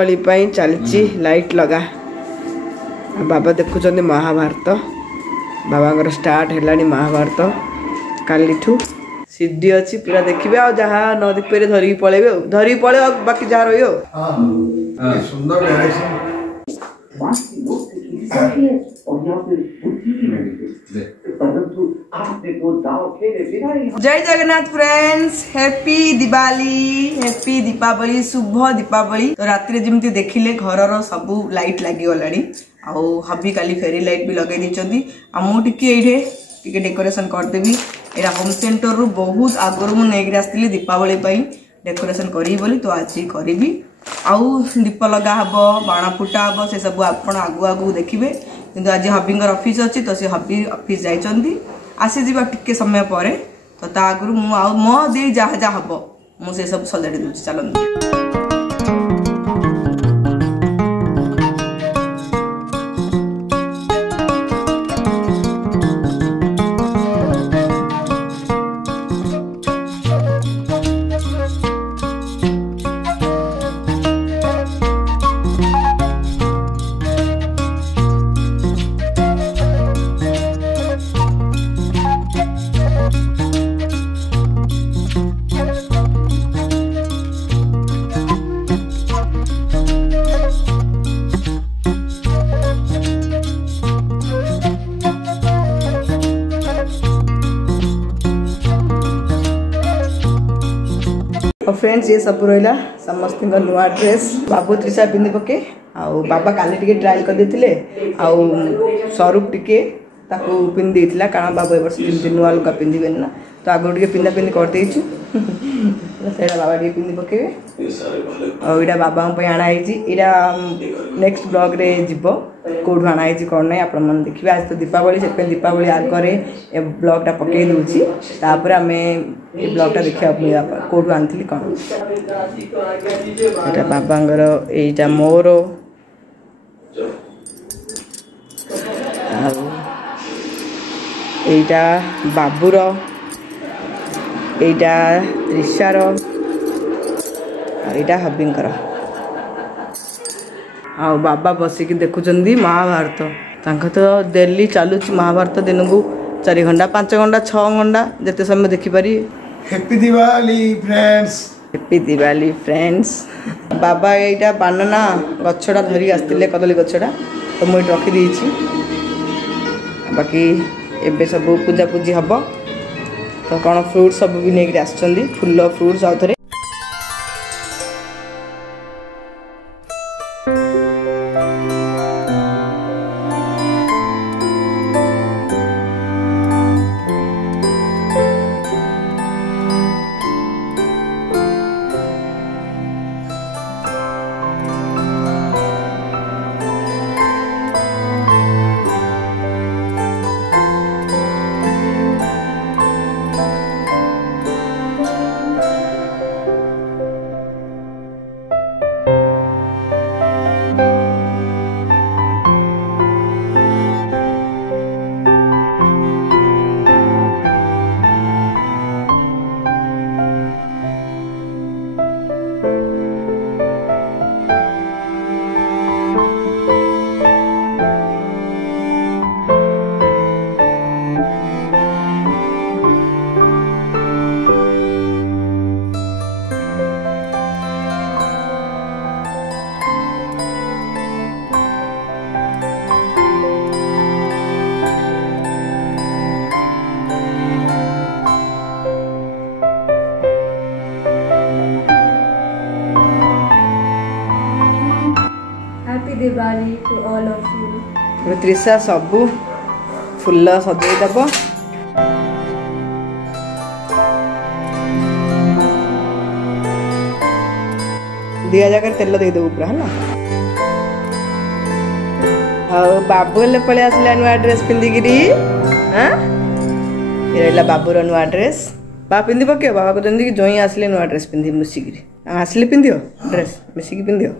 दीपावली चलती लाइट लगा बाबा देखुं महाभारत बाबा स्टार्ट है महाभारत काली सीडी अच्छी पूरा देखिए आ जहाँ न देखिए धरिकी पलैबे धरिकी पलैब बाकी जहाँ रही जय जगन्नाथ फ्रेंड्स हैप्पी दीपावली शुभ दीपावली। तो रात जमी देखिले घर सब लाइट लगी गलानी हबी काली फेरी लाइट भी लगे मुझे डेकोरेशन करदेवी यहाँ होम सेंटर रु बहुत आगर मुझे आसती दीपावली डेकोरेशन करी बोली तो आज करी आउ दीप लगा हम बाण फुटा हम से सब आप आगु आगु देखिए किंतु आज हबींगर ऑफिस अच्छी तो सी हबी ऑफिस जाइए आसी जा टिके समय पर तो आगु मो दे जहाँ जहाँ हम मुझे सब सजाड़ी दूसरी चलती। फ्रेंड्स ये सब रहा समस्त नुआ ड्रेस बाबू त्रिशा पिंधि पके आउ बाबा काली टिके ट्रायल कर देथिले आउ स्वरूप टिके ताको पिंधि देथिला कारण बाबू ए वर्ष नुआ लुगा पिंधिबे ना तो आगु टिके पिंधा पिंधि कर देइछु सेडा बाबा टिके पिंधि पकेबे आउ इडा बाबा पे आना आइछि इडा नेक्स्ट ब्लॉग रे जिवो कोड आना आइछि कोन नै आपण मन देखिबे आज तो दीपावली से दीपावली आगरे ए ब्लॉग टा पके दूची तापर हमें ये ब्लॉगटा देखा कौटू आनी कौन एटा बाबांगर एटा मोर एटा बाबूर एटा त्रिशार एटा हबींकर आ बाबा बसिक देखुचंदी महाभारत तांका तो डेली चलुच महाभारत दिन को 4 घंटा 5 घंटा 6 घंटा जिते समय देखिपारी। Happy Diwali friends happy Diwali friends. बाबा एटा बानाना गछटा धरी आसतिले कदली गछटा तो मुझे रखी देछि बाकी एबे सब पूजा पूजी हबो तो कौन फ्रूट सब भी नहीं आसछंदी फुल फ्रूट्स आउ थरे Diwali to all of you. Trisha सबू फुल सजेदब दिया जगह तेल देदेबू पूरा है हाँ बाबू हेल्ले पलि आसला नुआ ड्रेस पिंधिकी हाँ ये रहा बाबूर नुआ ड्रेस बाबा पिंधि पक बाबा कहते कि जई आसले नुआ ड्रेस पिंधि मिसिकी आसले पिंधि ड्रेस मिसिकी पिंधि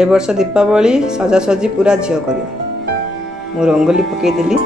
ए वर्ष दीपावली सजासजी पूरा झील कर मु rangoli पकईदेली।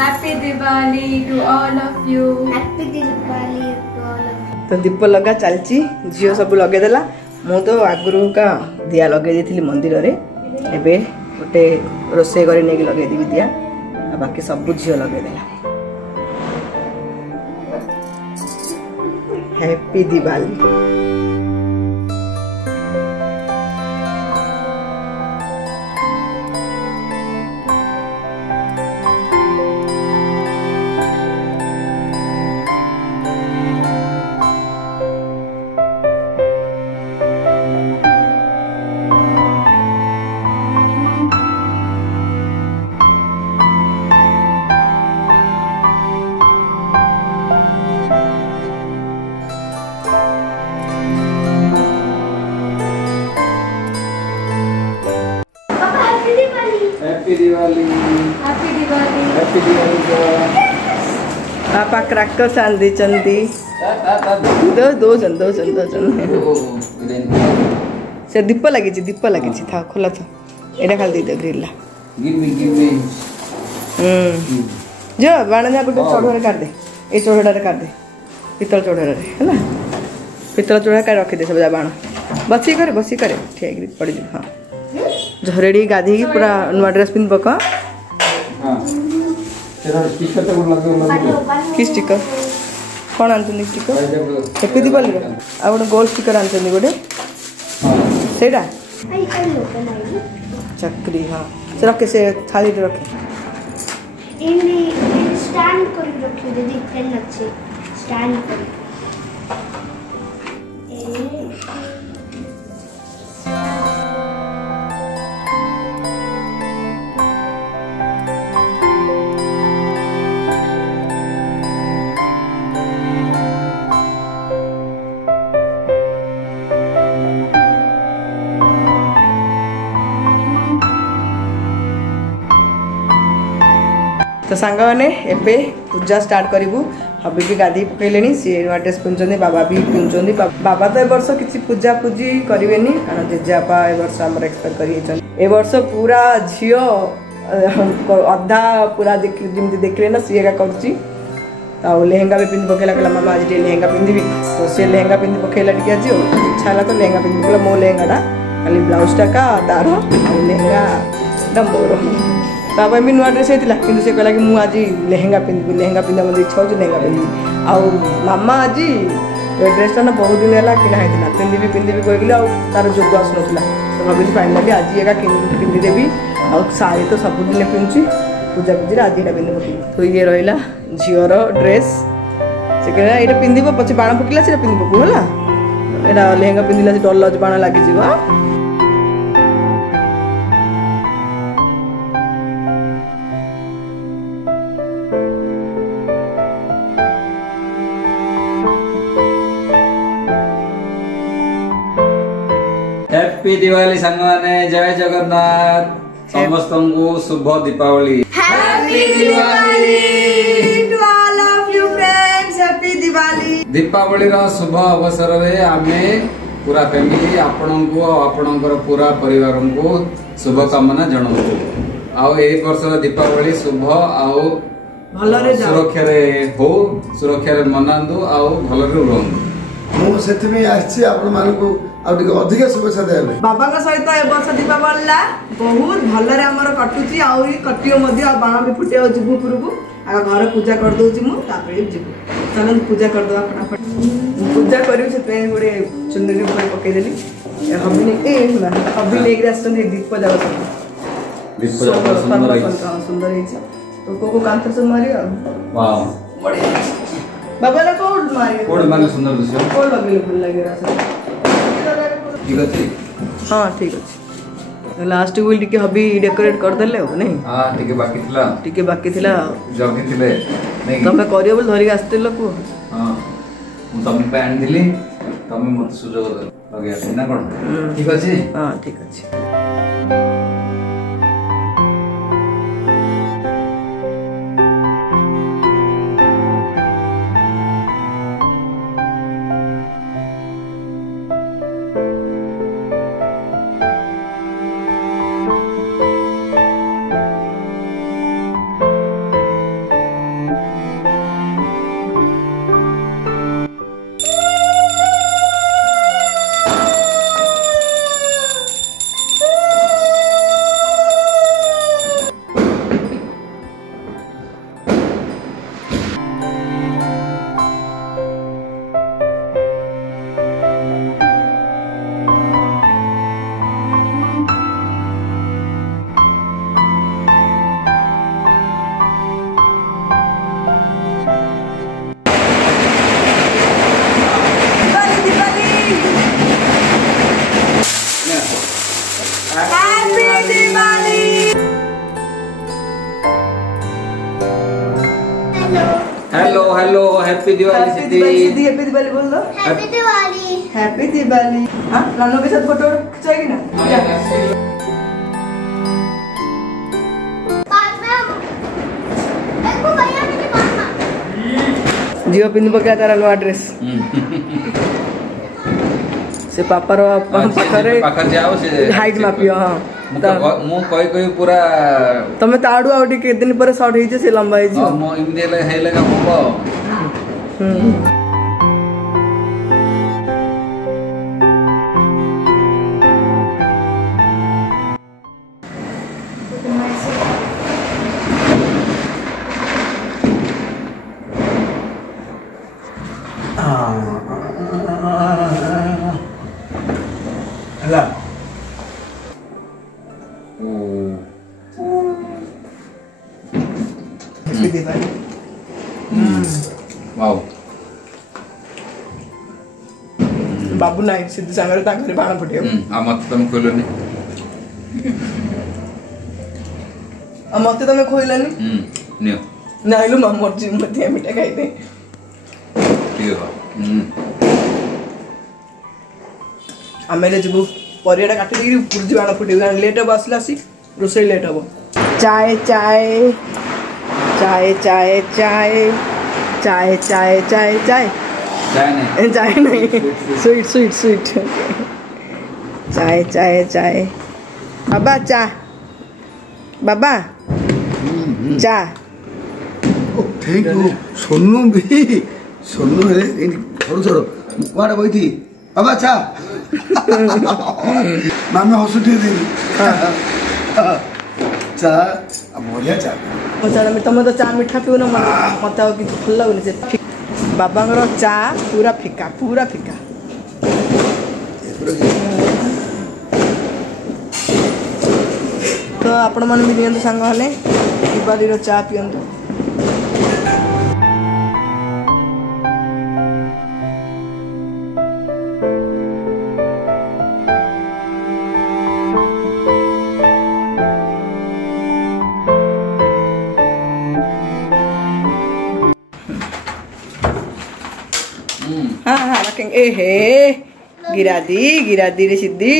Happy Diwali to all of you. Happy Diwali to all of you. तो दीप लगा चलची झील सब लगेदेला मु तो आगुरी का दिया लगे दी मंदिर रे एबे गोटे रोषे घर नहीं लगेदेवी दिया बाकी सब झील लगेदेला। Happy Diwali. Happy Diwali. Happy Diwali. Happy Diwali. पापा क्रैकर्स आन दी चंदी दो जन से दीप लगी था खोला था एटा खाली दे दे ग्रिल ला Give me. जो बाण जा गोटे चढ़ुआ काट दे ए चढ़ुआ काट दे पितल चढ़ुआ रे हैला पितल चढ़ुआ का रखी दे सब जा बाण बसी करे ठीक पड़ी जा हां झरेड़ी गाधी की पूरा नुआ ड्रेस पिन पका हां तेरा स्टिकर तो लगे कि स्टिकर कौन आंतनी स्टिकर हैप्पी दिवाली आ गोटे गोल स्टिकर आंतनी गोटे सेडा चक्री हाँ से रखे से थाली रखे इन स्टैंड कर रखियो दीदी पेन अच्छे स्टैंड कर तो सांग मैंने एबे पूजा स्टार्ट करूँ हबी भी गाधी पकड़े सी नुआ ड्रेस पिंधुंट बाबा भी पिंधुंट बाबा तो ए वर्ष किसी पूजा पूजी करेंगे कारण जेजेपा ए वर्ष आम एक्सपायर कर वर्ष पूरा झील अधा पूरा जमी देखिले ना सी एका कर लेहेंगा भी पिंधि पकेला कहला मामा आज लेहेंगा पिंधि तो सी लेहेंगा पिंधि पकेला टी आज इच्छा है तो लेहेंगा पिंधि पकेला मो लेहेंगाटा खाली ब्लाउजटा का तार लेहेंगा मोर ताप भी नुआ ड्रेस होता कि से कहला कि मुझे आज लेहेंगा पिंधि लेहेंगा पिंधा मतलब इच्छा हो लेहेंगा पिंधि आउ मामा आज ड्रेसटा ना बहुत दिन है किना पिंधि कहली तार जोग आसुना तो भावी फाइनाली आज एका पिंधिदेवी आ शाढ़ी तो सबुदिन पिंधुची पूजा पूजा आज यहाँ पिंधि पकड़ी तो ये रहा झीवर ड्रेस से कहला ये पिंध पचे बाण पकड़ा से पिंधि पकू है यहाँ लेहेंगा पिंधिला से डर बाण लगी हैप्पी दिवाली संग माने जय जगन्नाथ समस्त को शुभ Deepawali happy Diwali to all of you friends happy Diwali Deepawali रो शुभ अवसर रे आमे पूरा फैमिली आपणको आपणकर पूरा परिवार को शुभ कामना जणाऊ आउ ए वर्ष दीपावली शुभ आउ भलरे जाओ सुरक्षा रे हो सुरक्षा रे मनांदु आउ भलरे रहंदु मु सेति में आछि आपन मानको आ अधिक शुभेच्छा देबे बाबा का सहित ए वर्ष दीपावली बहुत भलरे हमर कटुची आउरी कटियो मध्ये आ बाण भी फुटे जिबु पुरबु आ घर पूजा कर दोची मु तापरे जिबु चलन पूजा कर दो फटाफट पूजा करियो से पे गोडे चुनरी ऊपर पके देली हबी ने ए ना हबी लेके आसन दीप जाव सब दीप जाव सुंदर है सुंदर है तो को कांतर से मारियो वाओ बढ़िया बाबा ने कोड मारियो कोड माने सुंदर दिसो कोड लगे फुल लगे रस ठीक अछि हां ठीक अछि लास्ट विल टिके हबी डेकोरेट कर देले हो नहीं हां टिके बाकी थिला जगी थिले नहीं तमे करियो बोल धरि आस्तेल को हां मु तमे पे आन दिली तमे मत सुजोग लगे ना कोन ठीक अछि हां ठीक अछि हेलो हेलो हैप्पी दिवाली सिद्धि हैप्पी दिवाली बोल दो हैप्पी दिवाली हैप्पी दिवाली हां नानू के साथ फोटो खिंचाएगी ना बाद में देखो भैया मेरी मामा जियो पिन पका तारा लो एड्रेस से पापार पाखरे पाखर जाओ से हाइट मापियो हां मु कोई पूरा तमे ताडू आउटी के दिन पर शॉर्ट हिजे से लंबा हिजे मो इमदे ले हेले का होबो हला हैप्पी दिवाली वाओ बाबू नाइ सिद्धि सांगरे तांकरे बाण फटियो आ मत तुम खोलनी आ मते तमे खोइलानी नियो नाइलो मामर जी मते मिठा खाइ दे ठीक है आमेले जबु परियाटा काटी देगी ऊपर जी बाण फटियो लेट अब आसला सी रोसई लेट हबो चाय चाय चाय चाय चाय चाय चाय चाय चाय चाय नहीं स्वीट स्वीट स्वीट चाय चाय चाय बाबा चा बाबा चा थैंक यू सोनू भी सोनू रे छोड़ छोड़ कुआडे बइथी बाबा चा मामे हसुठी दे चा बढ़िया चा तुम तो चा मिठा पियो ना मत कि भल लगुनि से बाबा चा पूरा फिका पूरा फिका तो आपण मन भी नियंतु सांग माने दिवाली चा पियंतु हाँ रखेंगे। ए हे गिरा दी रे सिद्धि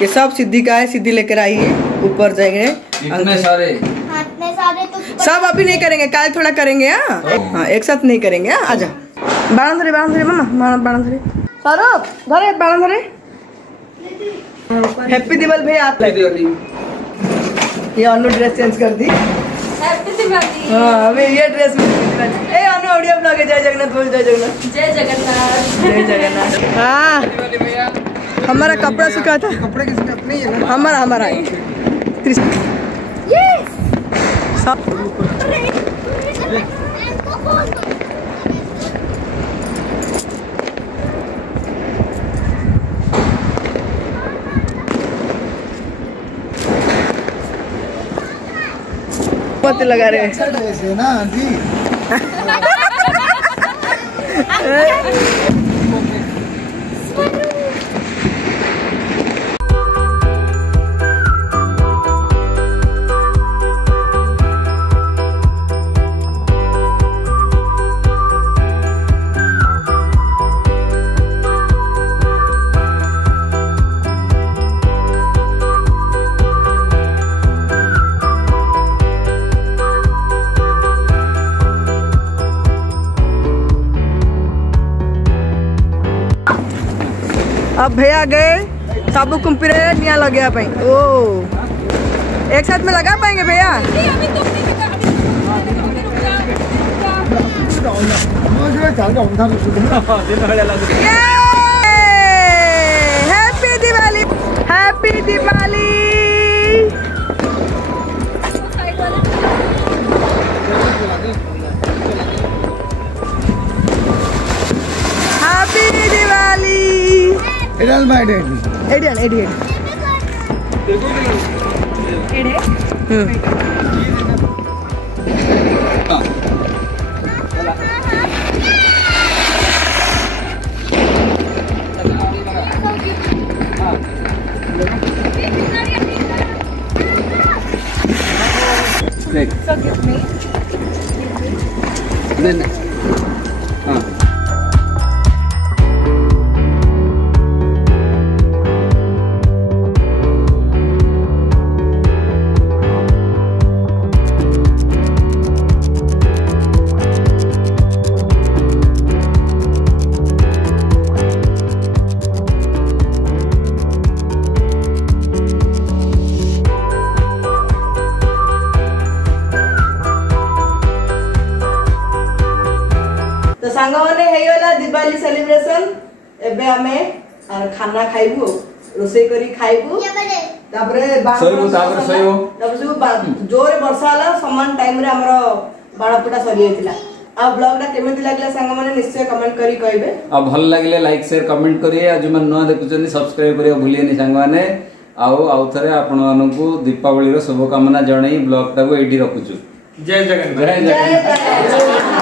ये सब सिद्धि का है। सिद्धि लेकर आई है ऊपर जाएंगे इतने सारे तो सब अभी नहीं करेंगे कल थोड़ा करेंगे। हाँ एक साथ नहीं करेंगे। आजा बाण धरे मामा बाण धरे सौरभ धरे बाण धरे। हैप्पी दिवाली भैया आप ये अनु ड्रेस चेंज कर दी। हाँ अभी ये ड्रेस में ए अनु ऑडियो ब्लॉग है। जय जगन्नाथ बोल जय जगन्नाथ जय जगन्नाथ जय जगन्नाथ। हाँ हमारा कपड़ा सूखा था। कपड़े किसी अपने ही है हमारा पत्ते लगा रहे हैं ना आंटी अब भैया गए साबु कुंपीरे निया लग गया पाई। ओ एक साथ में लगा पाएंगे भैया। Happy Diwali happy Diwali. Happy Diwali. एडल माय डैड एडियन एडियन So give me. सांग माने हेगला दिवाली सेलिब्रेशन एबे हमें खाना खाइबू रोसई करी खाइबू तापरे सोइबू तापरे सोइबू तापरे जोरे वर्षा वाला समान टाइम रे हमरो बाण पुटा सरी जायतिला। आ ब्लॉग टा केमिति लागला सांग माने निश्चय कमेंट करी कहबे। आ भल लागले लाइक शेयर कमेंट करिए। आ जमन न देखुचनी सब्सक्राइब करियो भूलिएनी सांग माने। आउ थरे आपण मानकू दीपावली रो शुभकामना जणई ब्लॉग टा को एडी रखुचु। जय जगन्नाथ। जय जगन्नाथ।